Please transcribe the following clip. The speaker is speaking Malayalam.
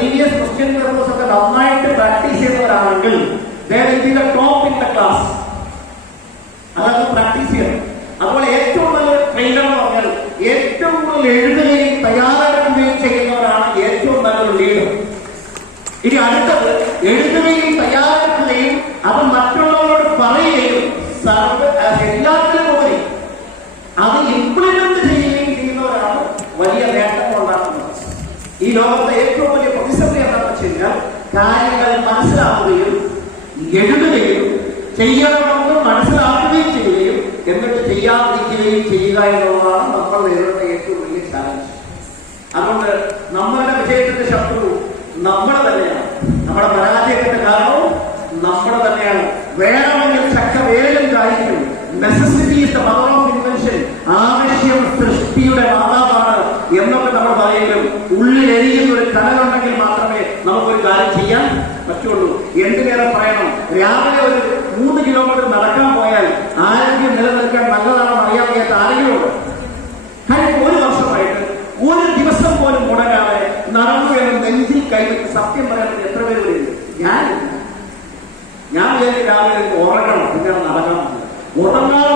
പ്രീവിയസ് ക്വസ്റ്റ്യൻ പേപ്പേഴ്സ് ഒക്കെ നന്നായിട്ട് പ്രാക്ടീസ് ചെയ്യുന്നവരാണെങ്കിൽ ടോപ്പ് ഇൻ ദ ക്ലാസ്. അതൊക്കെ പ്രാക്ടീസ് ചെയ്യണം. അതുപോലെ ഏറ്റവും നല്ല ട്രെയിനർ എന്ന് പറഞ്ഞാൽ ഏറ്റവും കൂടുതൽ എഴുതുകയും തയ്യാറെടുക്കുകയും ചെയ്യുന്നവരാണ് ഏറ്റവും നല്ലൊരു ലീഡർ. ഇനി അടുത്തത് എഴുതുകയും തയ്യാറെടുക്കുകയും അത് മറ്റുള്ളവരോട് പറയുകയും എല്ലാത്തിനും ഉപരി അത് ഇംപ്ലിമെന്റ് ചെയ്യുകയും ചെയ്യുന്നവരാണ് വലിയ നേട്ടങ്ങൾ ഉണ്ടാക്കുന്നത്. ഈ ലോകത്തെ ഏറ്റവും വലിയ പ്രതിസന്ധി എന്താണെന്ന് വെച്ച് കഴിഞ്ഞാൽ കാര്യങ്ങൾ മനസ്സിലാക്കുകയും എഴുതുകയും ചെയ്യണമെന്ന് മനസ്സിലാക്കുകയും ചെയ്യുകയും എന്നിട്ട് ചെയ്യാതിരിക്കുകയും ചെയ്യുക എന്നുള്ളതാണ് നമ്മൾ നേരിടുന്ന ഏറ്റവും വലിയ ചാലഞ്ച്. അതുകൊണ്ട് നമ്മളുടെ വിജയത്തിന്റെ ശത്രു നമ്മളെ തന്നെയാണ്. നമ്മുടെ പരാജയത്തിന്റെ കാരണവും നമ്മളെ തന്നെയാണ്. വേണമെങ്കിൽ ചക്ക വേലും കായ്ക്കും. Necessity is the mother of invention. ആവശ്യം സൃഷ്ടിയുടെ മാതാവാണ് എന്നൊക്കെ നമ്മൾ പറയുമെങ്കിലും ഉള്ളിൽ എരിയുന്ന ഒരു കനലുണ്ടെങ്കിൽ മാത്രമേ നമുക്കൊരു കാര്യം ചെയ്യാൻ പറ്റുള്ളൂ. എന്തിനേറെ പറയണം, രാവിലെ ഒരു 3 കിലോമീറ്റർ നടക്കാൻ പോയാൽ ആരോഗ്യം നിലനിൽക്കാൻ നല്ലതാണെന്ന് അറിയാൻ വയ്യാത്ത ആരെങ്കിലും ഉണ്ട്? കഴിഞ്ഞ 1 വർഷമായിട്ട് ഒരു ദിവസം പോലും മുടങ്ങാതെ നടന്നു എന്ന് നെഞ്ചിൽ കൈവച്ച് സത്യം പറയാൻ എത്ര പേര് വരുന്നു? ഞാൻ വിചാരിക്കും രാവിലെ ഉറങ്ങണം, പിന്നെ നടക്കണം. ഉറങ്ങാതെ